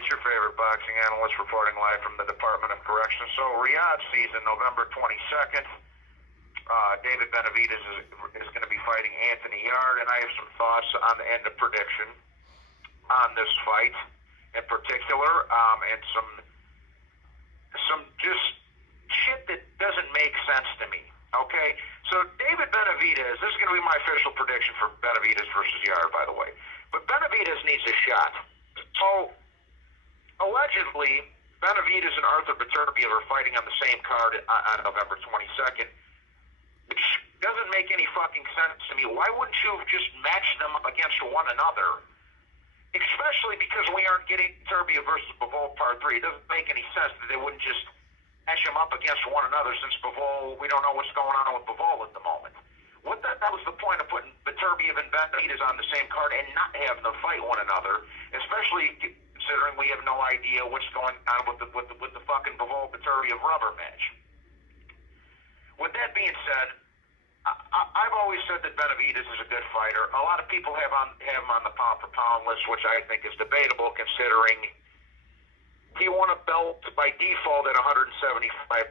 it's your favorite boxing analyst reporting live from the Department of Corrections. So Riyadh season, November 22nd. David Benavidez is going to be fighting Anthony Yarde, and I have some thoughts on the end of prediction on this fight in particular, and some just shit that doesn't make sense to me. Okay, so David Benavidez, this is going to be my official prediction for Benavidez versus Yarde, by the way. But Benavidez needs a shot. So, allegedly, Benavidez and Arthur Beterbiev are fighting on the same card on November 22nd, which doesn't make any fucking sense to me. Why wouldn't you just match them up against one another? Especially because we aren't getting Beterbiev versus Bivol Part 3. It doesn't make any sense that they wouldn't just match them up against one another, since Bivol, we don't know what's going on with Bivol at the moment. That was the point of putting Beterbiev and Benavidez on the same card and not having them fight one another, especially considering we have no idea what's going on with the fucking Bivol Beterbiev rubber match. With that being said, I've always said that Benavidez is a good fighter. A lot of people have him on the pound for pound list, which I think is debatable, considering he won a belt by default at 175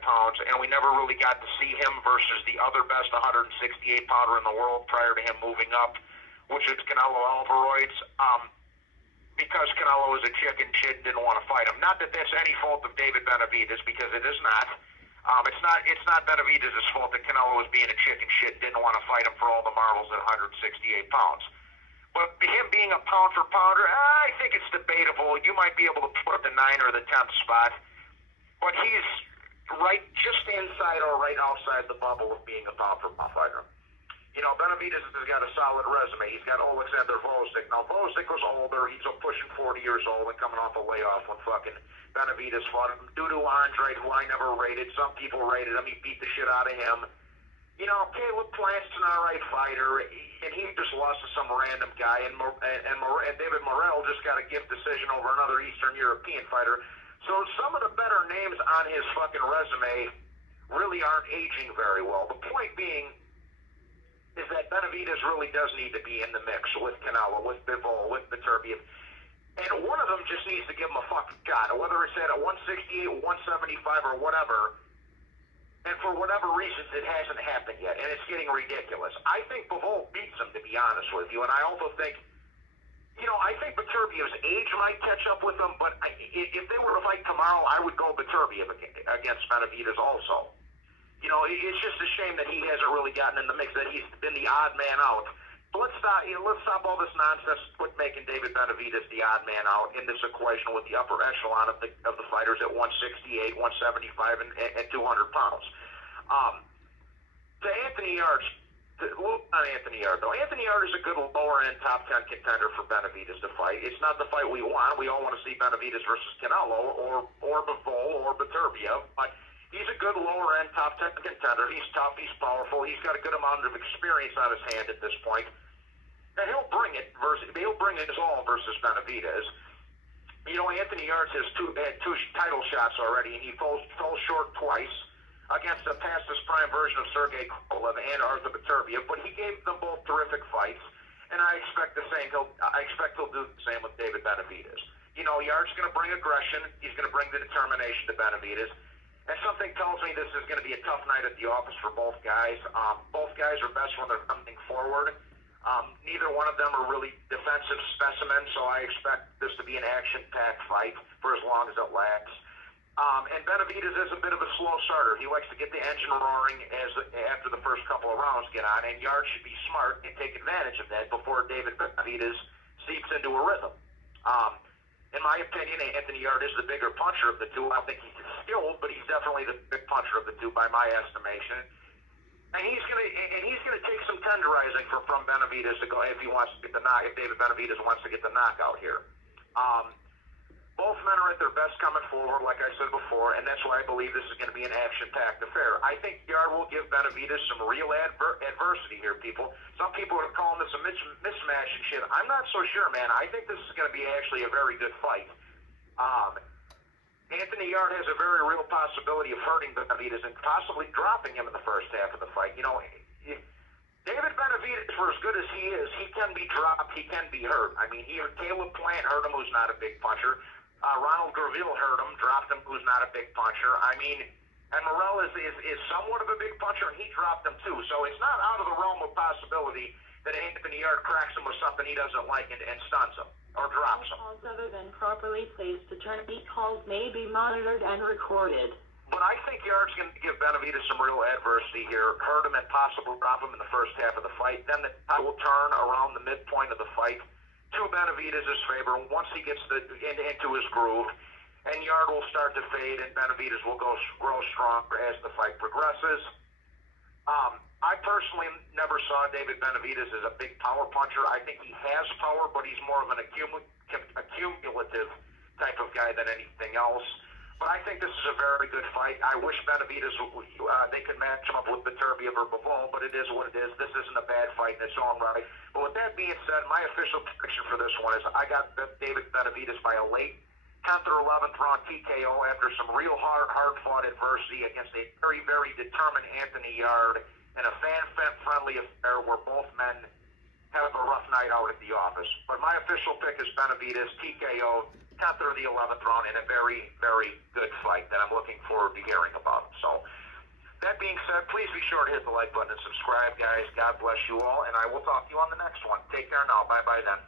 pounds, and we never really got to see him versus the other best 168-pounder in the world prior to him moving up, which is Canelo Alvarez, because Canelo is a chicken shit and didn't want to fight him. Not that that's any fault of David Benavidez, because it is not. It's not Benavidez's fault that Canelo was being a chicken shit and didn't want to fight him for all the marbles at 168 pounds. But him being a pound for pounder, I think it's debatable. You might be able to put the 9th or the 10th spot, but he's right just inside or right outside the bubble of being a pound for pound fighter. You know, Benavidez has got a solid resume. He's got Alexander Vosik. Now, Vosik was older. He's pushing 40 years old and coming off a layoff when fucking Benavidez fought him. Due to Andre, who I never rated. Some people rated him. He beat the shit out of him. You know, Caleb Plant's an alright fighter, and he just lost to some random guy, and David Morrell just got a gift decision over another Eastern European fighter. So some of the better names on his fucking resume really aren't aging very well. The point being is that Benavidez really does need to be in the mix with Canelo, with Bivol, with Beterbiev. And one of them just needs to give him a fucking shot, whether it's at a 168, 175, or whatever. And for whatever reasons, it hasn't happened yet, and it's getting ridiculous. I think Bivol beats him, to be honest with you, and I also think, you know, I think Beterbiev's age might catch up with him, but if they were to fight tomorrow, I would go Beterbiev against Benavidez also. You know, it's just a shame that he hasn't really gotten in the mix, that he's been the odd man out. But let's stop all this nonsense, quit making David Benavidez the odd man out in this equation with the upper echelon of the fighters at 168, 175, and 200 pounds. To Anthony Yarde, not Anthony Yarde though. Anthony Yarde is a good lower-end top 10 contender for Benavidez to fight. It's not the fight we want. We all want to see Benavidez versus Canelo or Bivol or Beterbiev, but he's a good lower-end top 10 contender. He's tough. He's powerful. He's got a good amount of experience on his hand at this point. And he'll bring it his all versus Benavidez. You know, Anthony Yarde has had two title shots already, and he fell short twice against the past his prime version of Sergey Kovalev and Arthur Beterbiev, but he gave them both terrific fights, and I expect he'll do the same with David Benavidez. You know, Yarde's going to bring aggression. He's going to bring the determination to Benavidez. And something tells me this is going to be a tough night at the office for both guys. Both guys are best when they're coming forward. Neither one of them are really defensive specimens, so I expect this to be an action-packed fight for as long as it lasts. And Benavidez is a bit of a slow starter. He likes to get the engine roaring after the first couple of rounds get on, and Yarde should be smart and take advantage of that before David Benavidez seeps into a rhythm. In my opinion, Anthony Yarde is the bigger puncher of the two. I don't think he's skilled, but he's definitely the big puncher of the two by my estimation. And he's gonna take some tenderizing from Benavidez to go if he wants to get the knock. If David Benavidez wants to get the knockout here. Both men are at their best coming forward, like I said before, and that's why I believe this is going to be an action-packed affair. I think Yarde will give Benavidez some real adversity here, people. Some people are calling this a mismatch and shit. I'm not so sure, man. I think this is going to be actually a very good fight. Anthony Yarde has a very real possibility of hurting Benavidez and possibly dropping him in the first half of the fight. You know, David Benavidez, for as good as he is, he can be dropped, he can be hurt. I mean, Caleb Plant hurt him, who's not a big puncher. Ronald Graville hurt him, dropped him, who's not a big puncher. I mean, and Morrell is somewhat of a big puncher, and he dropped him too. So it's not out of the realm of possibility that Anthony Yarde cracks him with something he doesn't like and stuns him or drops him. Calls other than properly placed to tournament calls may be monitored and recorded. But I think Yarde's going to give Benavidez some real adversity here, hurt him and possibly drop him in the first half of the fight. Then the tide will turn around the midpoint of the fight to Benavidez' favor once he gets into his groove. And Yarde will start to fade, and Benavidez will grow stronger as the fight progresses. I personally never saw David Benavidez as a big power puncher. I think he has power, but he's more of an accumulative type of guy than anything else. But I think this is a very good fight. I wish Benavidez, they could match him up with Beterbiev or Bivol, but it is what it is. This isn't a bad fight in its own right. But with that being said, my official prediction for this one is I got David Benavidez by a late 10th or 11th round TKO after some real hard-fought adversity against a very, very determined Anthony Yarde in a fan-friendly affair where both men have a rough night out at the office. But my official pick is Benavidez, TKO, 10th or the 11th round in a very, very good fight that I'm looking forward to hearing about. So, that being said, please be sure to hit the like button and subscribe, guys. God bless you all, and I will talk to you on the next one. Take care now. Bye-bye then.